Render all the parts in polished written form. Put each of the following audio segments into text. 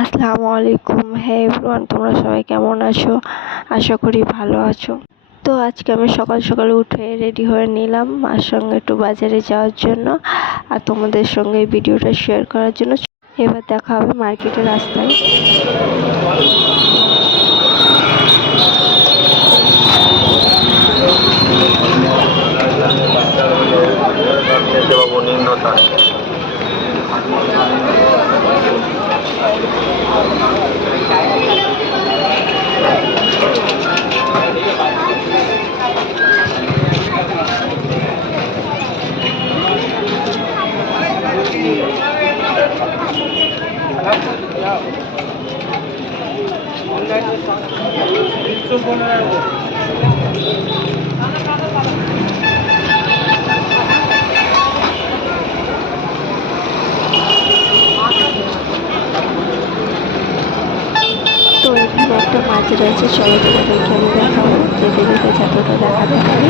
আসসালামু আলাইকুম। হ্যাঁ এভরিওয়ান, তোমরা সবাই কেমন আছো? আশা করি ভালো আছো। তো আজকে আমি সকাল সকাল উঠে রেডি হয়ে নিলাম মার সঙ্গে একটু বাজারে যাওয়ার জন্য আর তোমাদের সঙ্গে এই ভিডিওটা শেয়ার করার জন্য। এবার দেখা হবে মার্কেটের রাস্তায়। তো এখানে একটা মাছ রয়েছে, চলো তোমাদেরকে আমি দেখাবো, যেতে যেতে যতটা দেখাতে পারি।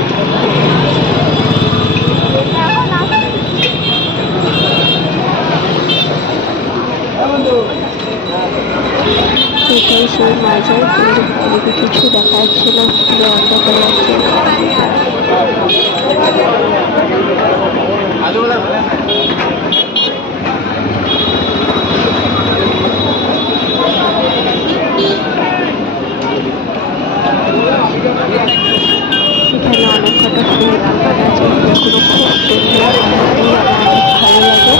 এটাই সেই মাজার, কিন্তু বাইরে কিছু দেখা যাচ্ছে না, পুরো অন্ধকার লাগছে। এখানে অনেক কটা ফুল দোকান আছে, ফুলগুলো খুব সুন্দর, দেখতেই আমার অনেক ভালো লাগে।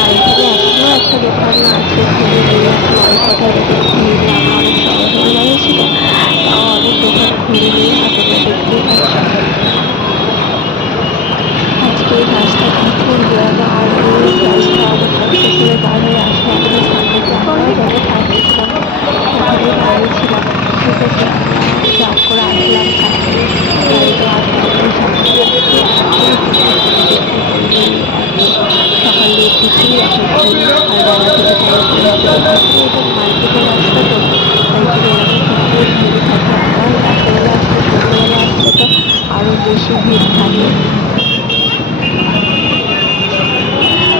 আর এখানে এখনো একটা দোকান আছে খুলে নিয়ে, এখন অনেক কটা দোকান খুলে নিয়ে, আমার অনেক সকাল সকাল লাগেছিল, তাও অনেক দোকান খুলে নিয়ে, আর তোমরা দেখতেই পাচ্ছ। আজকে এই রাস্তা প্রচুর জ্যাম, আর এই রাস্তা অনেক কষ্ট করে বার হয়ে আসলে আমাদের সামনে যে আমরাও যাবো ঠাকুরগাঁও, ওখানে দাঁড়িয়েছিলাম। ঠিক আছে, আমরা জাম করে আসলাম, তারপরে গাড়িটা আসতে আমাদের সামনে আসছে। সকালের দিকেই এত ভিড়, আর বেলা থেকে তাই উপরে চলে থাকে। এটা মার্কেটের রাস্তা, তো তাই জন্য এরকম প্রচুর ভিড় থাকে। আর রাত্রেবেলা আসলে, সন্ধ্যেবেলা আসলে তো আরও বেশি ভিড় থাকে।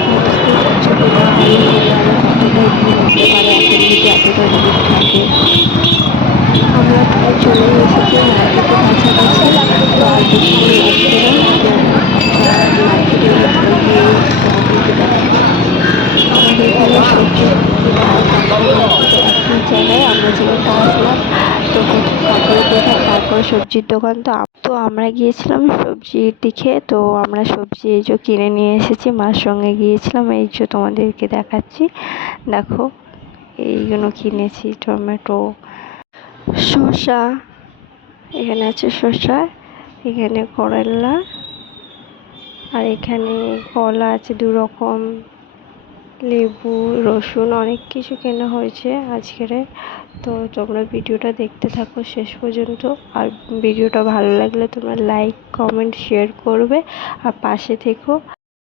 বুঝতেই পারছো দিনের বেলা আরও কতটাই ভিড় হতে পারে, এখন যদি এতটা ভিড় থাকে। আমরা প্রায় চলে এসেছি মার্কেটের কাছাকাছি, তো আর বেশিক্ষণ লাগবে না। আমরা মার্কেটের ভেতর দিয়ে তোমাদেরকে দেখাবো। আমাদের এখানে সবজি প্রায় কাছাকাছি, তো একই জায়গায় আমরা যেখানটা আসলাম, তো প্রথম কাপড়ের দোকান, তারপর সবজির দোকান। তো আমরা গিয়েছিলাম সবজির দিকে, তো আমরা সবজি এই যে কিনে নিয়ে এসেছি, মার সঙ্গে গিয়েছিলাম। এই যে তোমাদেরকে দেখাচ্ছি, দেখো এইগুলো কিনেছি, টমেটো, শসা, এখানে আছে শসা, এখানে করলা, আর এখানে কলা আছে 2 রকম, লেবু, রসুন, অনেক কিছু কেনা হয়েছে আজকের। তো তোমরা ভিডিওটা দেখতে থাকো শেষ পর্যন্ত, আর ভিডিওটা ভালো লাগলে তোমরা লাইক, কমেন্ট, শেয়ার করবে আর পাশে থেকো।